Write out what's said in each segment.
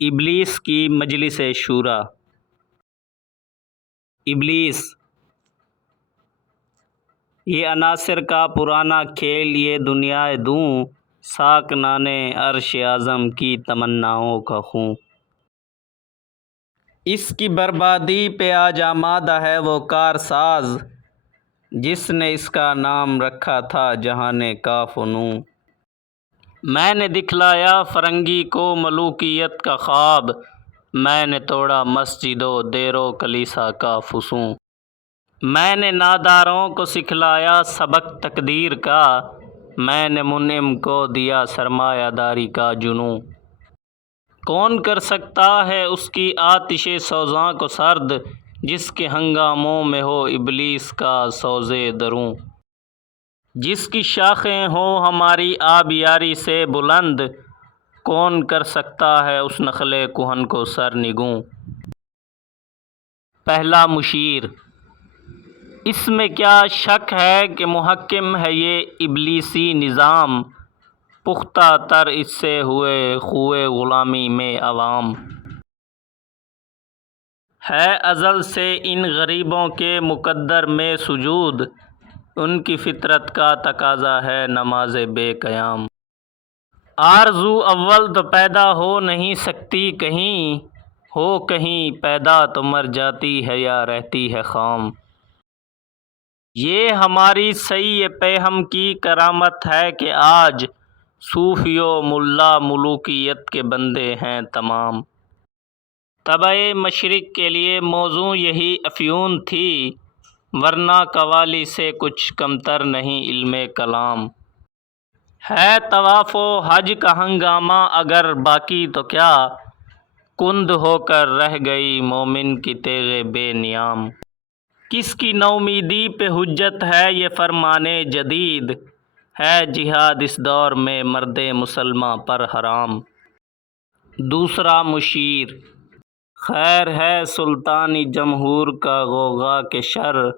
ابلیس کی مجلس شورا۔ ابلیس یہ عناصر کا پرانا کھیل، یہ دنیا دوں ساکنان عرش اعظم کی تمناؤں کا خوں۔ اس کی بربادی پہ آج آمادہ ہے وہ کارساز، جس نے اس کا نام رکھا تھا جہان کاف و نون۔ میں نے دکھلایا فرنگی کو ملوکیت کا خواب، میں نے توڑا مسجد و دیر و کلیسا کا فسوں۔ میں نے ناداروں کو سکھلایا سبق تقدیر کا، میں نے منعم کو دیا سرمایہ داری کا جنوں۔ کون کر سکتا ہے اس کی آتش سوزاں کو سرد، جس کے ہنگاموں میں ہو ابلیس کا سوز دروں۔ جس کی شاخیں ہوں ہماری آبیاری سے بلند، کون کر سکتا ہے اس نخل کہن کو سر نگوں۔ پہلا مشیر۔ اس میں کیا شک ہے کہ محکم ہے یہ ابلیسی نظام، پختہ تر اس سے ہوئے خوئے غلامی میں عوام۔ ہے ازل سے ان غریبوں کے مقدر میں سجود، ان کی فطرت کا تقاضا ہے نماز بے قیام۔ آرزو اول تو پیدا ہو نہیں سکتی کہیں، ہو کہیں پیدا تو مر جاتی ہے یا رہتی ہے خام۔ یہ ہماری سعی پیہم کی کرامت ہے کہ آج صوفی و ملا ملوکیت کے بندے ہیں تمام۔ طبع مشرق کے لیے موزوں یہی افیون تھی، ورنہ قوالی سے کچھ کمتر نہیں علم کلام۔ ہے طواف و حج کا ہنگامہ اگر باقی تو کیا، کند ہو کر رہ گئی مومن کی تیغ بے نیام۔ کس کی نومیدی پہ حجت ہے یہ فرمان جدید، ہے جہاد اس دور میں مرد مسلمہ پر حرام۔ دوسرا مشیر۔ خیر ہے سلطانی جمہور کا غوغا کہ شر،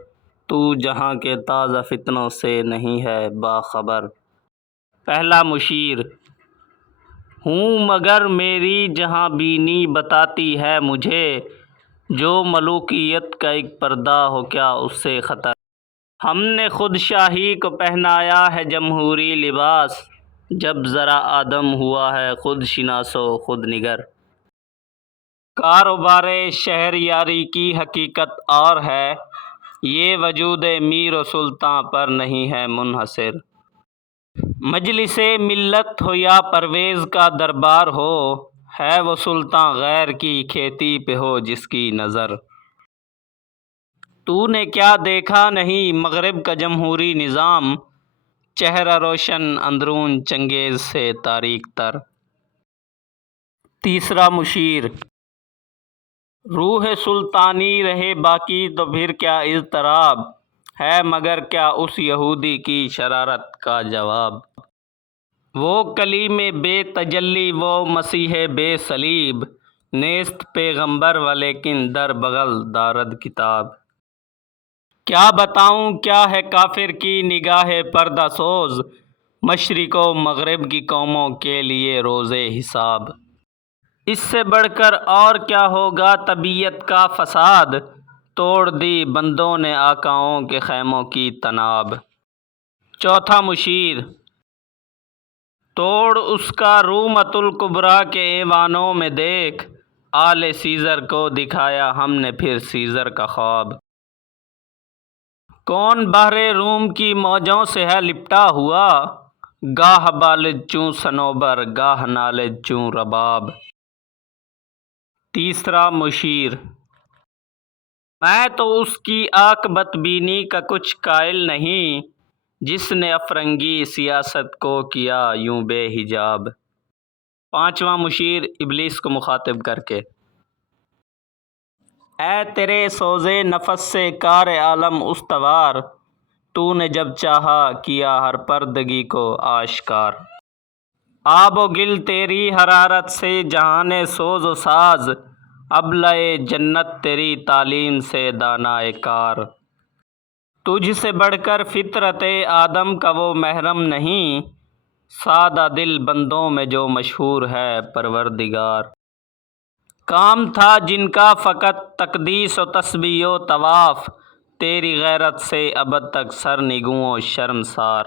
تو جہاں کے تازہ فتنوں سے نہیں ہے باخبر۔ پہلا مشیر۔ ہوں مگر میری جہاں بینی بتاتی ہے مجھے، جو ملوکیت کا ایک پردہ ہو کیا اس سے خطر۔ ہم نے خود شاہی کو پہنایا ہے جمہوری لباس، جب ذرا آدم ہوا ہے خود شناس و خود نگر۔ کاروبار شہر یاری کی حقیقت اور ہے، یہ وجود میر و سلطاں پر نہیں ہے منحصر۔ مجلس ملت ہو یا پرویز کا دربار ہو، ہے وہ سلطاں غیر کی کھیتی پہ ہو جس کی نظر۔ تو نے کیا دیکھا نہیں مغرب کا جمہوری نظام، چہرہ روشن اندرون چنگیز سے تاریک تر۔ تیسرا مشیر۔ روح سلطانی رہے باقی تو پھر کیا اضطراب، ہے مگر کیا اس یہودی کی شرارت کا جواب۔ وہ کلیم بے تجلی وہ مسیح بے صلیب، نیست پیغمبر ولیکن در بغل دارد کتاب۔ کیا بتاؤں کیا ہے کافر کی نگاہ پردہ سوز، مشرق و مغرب کی قوموں کے لیے روز حساب۔ اس سے بڑھ کر اور کیا ہوگا طبیعت کا فساد، توڑ دی بندوں نے آقاؤں کے خیموں کی طناب۔ چوتھا مشیر۔ توڑ اس کا رومۃ الکبریٰ کے ایوانوں میں دیکھ، آل سیزر کو دکھایا ہم نے پھر سیزر کا خواب۔ کون بحر روم کی موجوں سے ہے لپٹا ہوا، گاہ بالج چوں صنوبر گاہ نالج چوں رباب۔ تیسرا مشیر۔ میں تو اس کی عاقبت بینی کا کچھ قائل نہیں، جس نے افرنگی سیاست کو کیا یوں بے حجاب۔ پانچواں مشیر ابلیس کو مخاطب کر کے۔ اے تیرے سوز نفس سے کار عالم استوار، تو نے جب چاہا کیا ہر پردگی کو آشکار۔ آب و گل تیری حرارت سے جہان سوز و ساز، ابلہ جنت تیری تعلیم سے دانائے کار۔ تجھ سے بڑھ کر فطرت آدم کا وہ محرم نہیں، سادہ دل بندوں میں جو مشہور ہے پروردگار۔ کام تھا جن کا فقط تقدیس و تسبیح و طواف، تیری غیرت سے ابد تک سرنگوں و شرمسار۔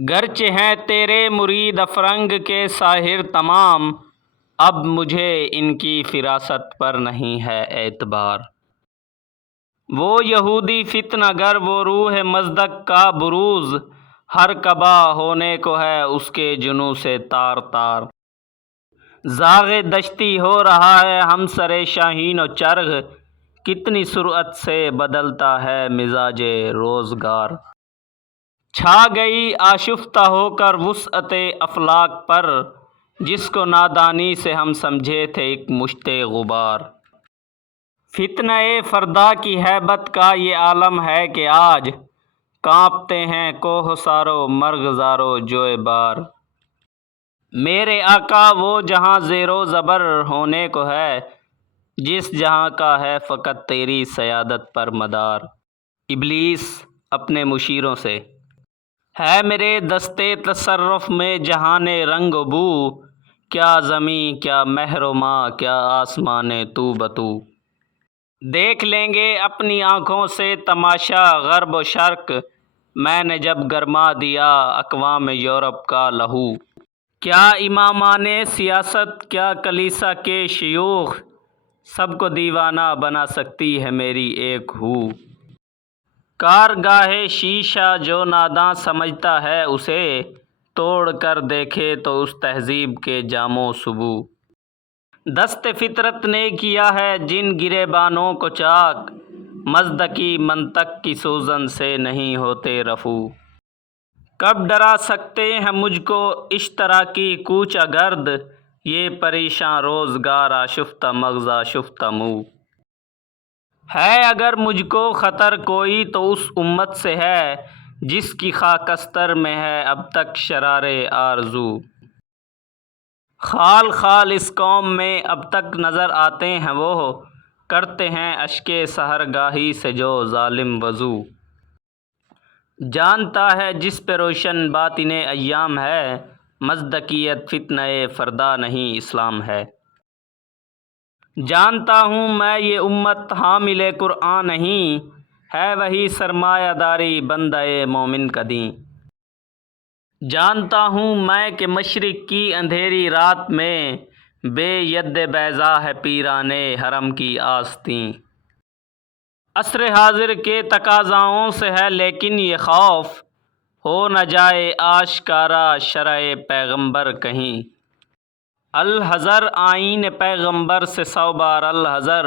گرچہ ہیں تیرے مرید افرنگ کے ساحر تمام، اب مجھے ان کی فراست پر نہیں ہے اعتبار۔ وہ یہودی فتنہ گر، وہ روح مزدق کا بروز، ہر قبا ہونے کو ہے اس کے جنوں سے تار تار۔ زاغ دشتی ہو رہا ہے ہم سر شاہین و چرغ، کتنی سرعت سے بدلتا ہے مزاج روزگار۔ چھا گئی آشفتہ ہو کر وسعت افلاک پر، جس کو نادانی سے ہم سمجھے تھے ایک مشت غبار۔ فتنہ فردا کی ہیبت کا یہ عالم ہے کہ آج، کانپتے ہیں کوہسار و مرغزار و جوئے بار۔ میرے آقا وہ جہاں زیر و زبر ہونے کو ہے، جس جہاں کا ہے فقط تیری سیادت پر مدار۔ ابلیس اپنے مشیروں سے: ہے میرے دستے تصرف میں جہان رنگ و بو، کیا زمیں کیا مہر و ماہ کیا آسمان تو بتو۔ دیکھ لیں گے اپنی آنکھوں سے تماشا غرب و شرق، میں نے جب گرما دیا اقوام یورپ کا لہو۔ کیا امامان سیاست کیا کلیسا کے شیوخ، سب کو دیوانہ بنا سکتی ہے میری ایک ہو۔ کارگاہ شیشہ جو ناداں سمجھتا ہے اسے، توڑ کر دیکھے تو اس تہذیب کے جام و سبو۔ دست فطرت نے کیا ہے جن گریبانوں کو چاک، مزدقی منطق کی سوزن سے نہیں ہوتے رفو۔ کب ڈرا سکتے ہیں مجھ کو اشتراکی کوچہ گرد، یہ پریشاں روزگار آشفتہ مغز آشفتہ منہ۔ ہے اگر مجھ کو خطر کوئی تو اس امت سے ہے، جس کی خاکستر میں ہے اب تک شرار آرزو۔ خال خال اس قوم میں اب تک نظر آتے ہیں وہ، کرتے ہیں اشک سحرگاہی سے جو ظالم وضو۔ جانتا ہے جس پہ روشن باطن ایام ہے، مزدقیت فتنہ فردا نہیں اسلام ہے۔ جانتا ہوں میں یہ امت حامل قرآن نہیں، ہے وہی سرمایہ داری بندہ مومن کا دین۔ جانتا ہوں میں کہ مشرق کی اندھیری رات میں، بے ید بیضا ہے پیران حرم کی آستین۔ عصر حاضر کے تقاضاؤں سے ہے لیکن یہ خوف، ہو نہ جائے آشکارا شرع پیغمبر کہیں۔ الحذر آئین پیغمبر سے 100 بار الحذر،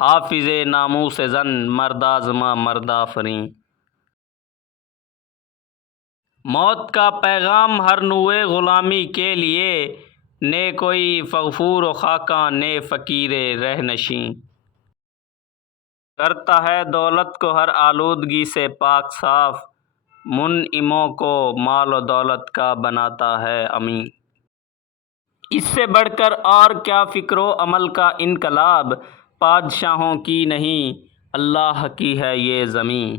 حافظ ناموس زن مرد آزما مرد آفریں۔ موت کا پیغام ہر نوع غلامی کے لیے، نے کوئی فغفور و خاکاں نے فقیر رہ نشیں۔ کرتا ہے دولت کو ہر آلودگی سے پاک صاف، منعموں کو مال و دولت کا بناتا ہے امین۔ اس سے بڑھ کر اور کیا فکر و عمل کا انقلاب، بادشاہوں کی نہیں اللہ کی ہے یہ زمین۔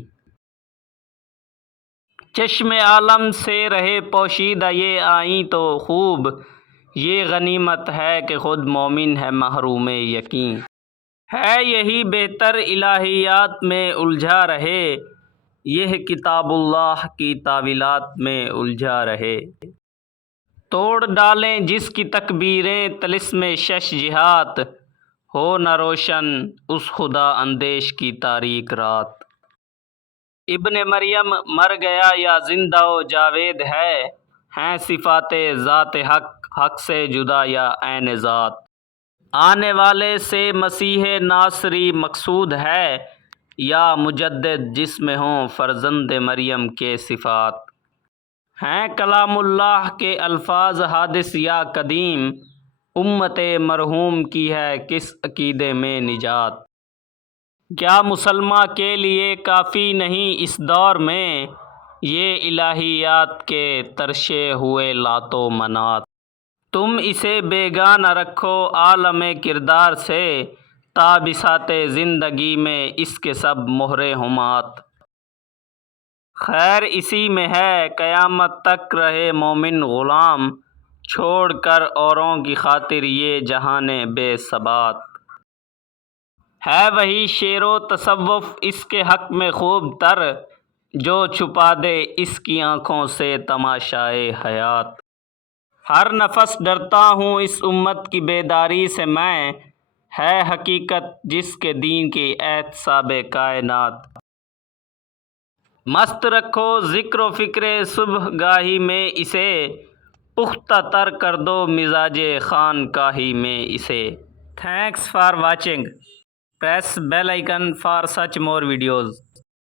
چشم عالم سے رہے پوشیدہ یہ آئیں تو خوب، یہ غنیمت ہے کہ خود مومن ہے محروم یقین۔ ہے یہی بہتر الہیات میں الجھا رہے، یہ کتاب اللہ کی تاویلات میں الجھا رہے۔ توڑ ڈالیں جس کی تکبیریں طلسم شش جہات، ہو نہ روشن اس خدا اندیش کی تاریک رات۔ ابن مریم مر گیا یا زندہ و جاوید ہے، ہیں صفات ذات حق حق سے جدا یا عین ذات۔ آنے والے سے مسیح ناصری مقصود ہے، یا مجدد جس میں ہوں فرزند مریم کے صفات۔ ہیں کلام اللہ کے الفاظ حادث یا قدیم، امت مرحوم کی ہے کس عقیدے میں نجات۔ کیا مسلمہ کے لیے کافی نہیں اس دور میں، یہ الہیات کے ترشے ہوئے لات و منات۔ تم اسے بیگاں نہ رکھو عالم کردار سے، تا بساط زندگی میں اس کے سب مہر ہمات۔ خیر اسی میں ہے قیامت تک رہے مومن غلام، چھوڑ کر اوروں کی خاطر یہ جہان بے ثبات۔ ہے وہی شعر و تصوف اس کے حق میں خوب تر، جو چھپا دے اس کی آنکھوں سے تماشائے حیات۔ ہر نفس ڈرتا ہوں اس امت کی بیداری سے میں، ہے حقیقت جس کے دین کی احتساب کائنات۔ مست رکھو ذکر و فکر صبح گاہی میں اسے، پختہ تر کر دو مزاج خانقاہی میں اسے۔ Thanks for watching. Press bell icon for such more videos.